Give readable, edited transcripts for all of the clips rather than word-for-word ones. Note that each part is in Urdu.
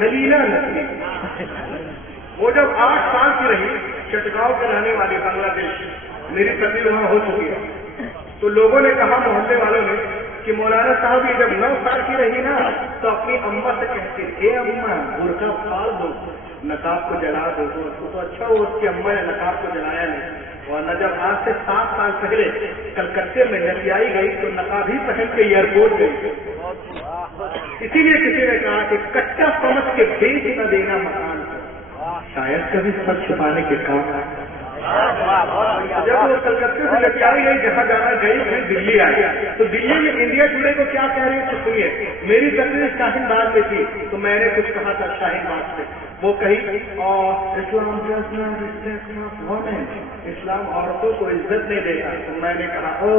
ذلیلہ نسلی. وہ جب 8 سال کی رہی, چٹگاؤں کے رہنے والی بنگلہ دیش, میری تقریر وہاں ہو چکی ہے, تو لوگوں نے کہا, محلے والوں نے, کہ مولانا صاحب یہ جب 9 سال کی رہی نا تو اپنی اماں سے کہتی, اے اماں برقع پھاڑ دو, نقاب کو جلا دو. تو اچھا وہ اس کی اماں نے نقاب کو جلایا نہیں, ورنہ جب آج سے 7 سال پہلے کلکتے میں نتیائی گئی تو نقاب ہی پہن کے ایئرپورٹ گئی. اسی لیے کسی نے کہا کہ کچا سمجھ کے بیچ نہ دینا مکان کو, شاید کبھی سب چھپانے کے کام آئے. جب وہ کلکتے سے لٹیائی گئی, جہاں جانا گئی, پھر دلی آئی, تو دلی میں انڈیا ٹوڈے کو کیا کہہ رہے ہیں تو سنیے. میری تقریر شاہین باغ میں تھی تو میں نے کچھ کہا تھا شاہین باغ سے, وہ کہی اسلام اسلام عورتوں کو عزت نہیں دیتا. تو میں نے کہا, oh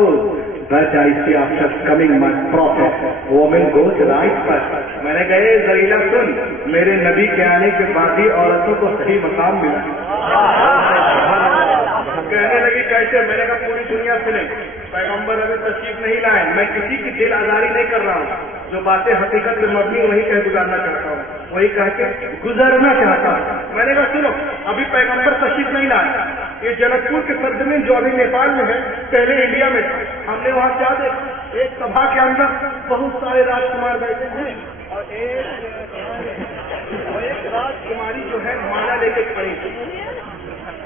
but I see after coming my profit woman goes right first. میں نے کہا زریلا سن, میرے نبی کے آنے کے بعد ہی عورتوں کو صحیح مقام ملا. کہنے لگی کیسے؟ میں نے کہا پوری دنیا سے نہیں, پیغمبر ابھی تشریف نہیں لائے, میں کسی کی دل آزاری نہیں کر رہا ہوں, جو باتیں حقیقت میں مبنی وہی کہہ گزارنا چاہتا ہوں, وہی کہہ کے گزارنا چاہتا ہوں. میں نے کہا سنو, ابھی پیغمبر تشریف نہیں لائے, یہ جنک پور کے سرزمین جو ابھی نیپال میں ہے پہلے انڈیا میں تھا, ہم نے وہاں کیا دیکھا, ایک سبھا کے اندر بہت سارے راجکمار بیٹھے ہیں اور ایک راجکماری جو ہے مالا لے کے کھڑی تھی,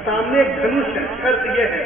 سامنے ایک دھنش ہے. شرط یہ ہے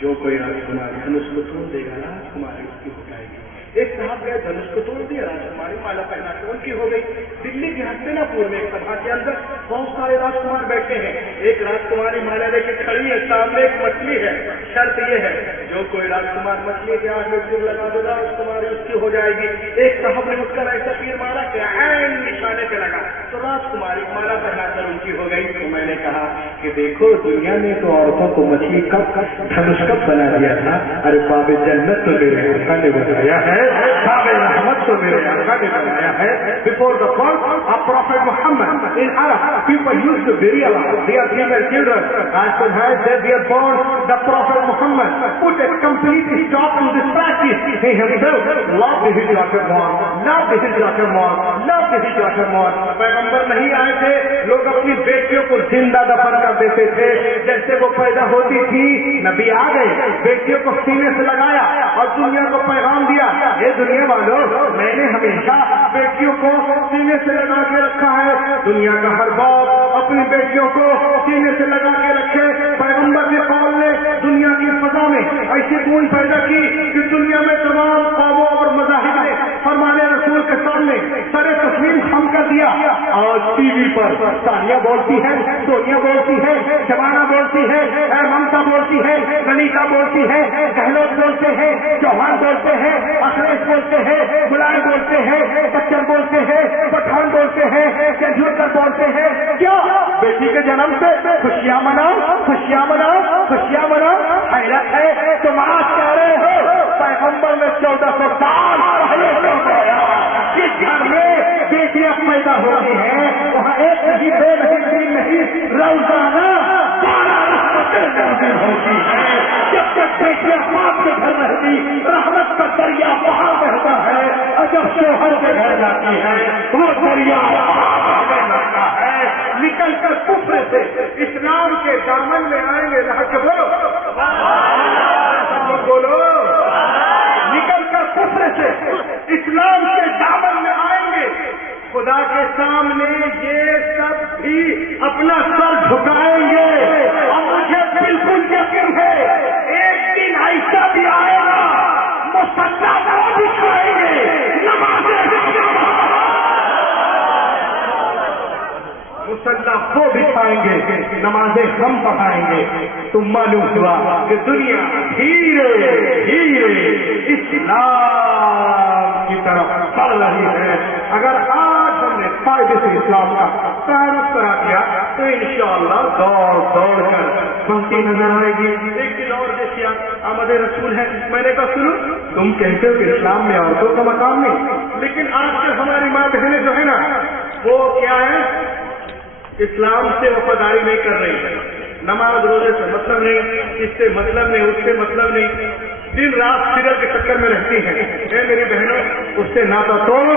جو کوئی راجکماری دھنش کو توڑ دے گا راجکماری اس کی ہو جائے گی. ایک صاحب گئے, دھنش کو توڑ دیا, راجکماری مالا پہنا کے ان کی ہو گئی. دلی کے ہستینا پور میں ایک سبھا کے اندر بہت سارے راجکمار بیٹھے ہیں, ایک راجکماری مالا لے کے کھڑی ہے, سامنے ایک مچھلی ہے. شرط یہ ہے جو کوئی راجکمار مچھلی کے آگ میں تیر لگا دے گا راجکماری اس کی ہو جائے گی. ایک صاحب نے اٹھ کر ایسا تیر مارا کہ عین نشانے پہ لگا تو راجکماری مالا پہنا کر ان کی ہو گئی. تو میں نے کہا کہ دیکھو دنیا نے تو عورتوں کو مچھلی کب دھنش کب بنا دیا تھا, ارے باب جنت تو میرے آقا نے بتایا ہے, باب رحمت تو میرے آقا نے بتایا ہے. Before the birth of Prophet Muhammad in Arab, people used to bury their female children. As soon as they were born, the Prophet Muhammad put a complete stop to this practice. He himself loved his daughter more, loved his daughter more, loved his daughter more. پیغمبر نہیں آئے تھے, لوگ اپنی بیٹیوں کو زندہ دفن کر دیتے تھے. جیسے وہ پیدا ہوتی تھی نبی آ گئے, بیٹیوں کو سینے سے لگایا اور دنیا کو پیغام دیا, یہ دنیا والوں میں نے ہمیشہ بیٹیوں کو سینے سے لگا کے رکھا ہے. دنیا کا ہر باپ اپنی بیٹیوں کو سینے سے لگا کے رکھے. پیغمبر کے قول نے دنیا کی فضا میں ایسی گونج پیدا کی کہ دنیا میں تمام قوموں اور مذاہب نے فرمان رسول کے سامنے سر تسلیم خم کر دیا. اور ٹی وی پر ثانیہ بولتی ہے, سونیا بولتی ہے, شبانہ بولتی ہے, ممتا بولتی ہے, للیتا بولتی ہے, گہلوت بولتے ہیں, چوہان بولتے ہیں, اکھلیش بولتے ہیں, ملائم بولتے ہیں, بچن بولتے ہیں, پٹھان بولتے ہیں, تینڈولکر بولتے ہیں. کیا بیٹی کے جنم سے خوشیاں مناؤ, خوشیاں مناؤ, خوشیاں مناؤ. حیرت ہے تم آج کہہ رہے ہو پیغمبر نے 1400 سال پہلے فرمایا جس گھر میں بیٹیاں پیدا ہوتی ہیں وہاں ایک ہی بے نہیں نہیں روزانہ 12 رحمتیں نازل ہوتی ہیں. جب تک بیٹیاں باپ کے گھر رہتی رحمت کا دریا وہاں بہتا ہے, اور جب شوہر کے گھر جاتی ہے وہ دریا لگتا ہے. نکل کر کفر سے اسلام کے دامن میں آئیں گے, بولو نکل کر کفر سے اسلام کے دامن میں آئیں گے. خدا کے سامنے یہ سب بھی اپنا سر جھکائیں گے. اور مجھے بالکل یقین ہے ایک دن ایسا بھی آئے گا مسلح کو دکھائیں گے, مسلح کو بچھائیں گے, نمازیں ہم پڑھائیں گے. تم معلوم ہوا کہ دنیا دھیرے دھیرے اسلام کی طرف بڑھ رہی ہے. اگر آج ہم نے فائدے سے اسلام کا تعارف کرا دیا تو انشاءاللہ دوڑ دوڑ کر بنتی نظر آئے گی. ایک دن اور دیکھیے آمد رسول ہے. میں نے کہا سنو, تم کہتے ہو کہ اسلام میں عورتوں کا مقام نہیں, لیکن آج کل ہماری ماں بہنیں جو ہے نا وہ کیا ہے, اسلام سے وفاداری نہیں کر رہی ہے. نماز روزے سے مطلب نہیں, اس سے مطلب نہیں, اس سے مطلب نہیں, دن رات سیریل کے چکر میں رہتی ہیں. اے میری بہنوں, اس سے ناطا توڑو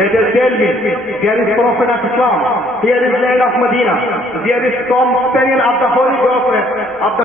let us tell me, there is prophet of Islam, here is land of Medina, there is companion of the holy prophet of the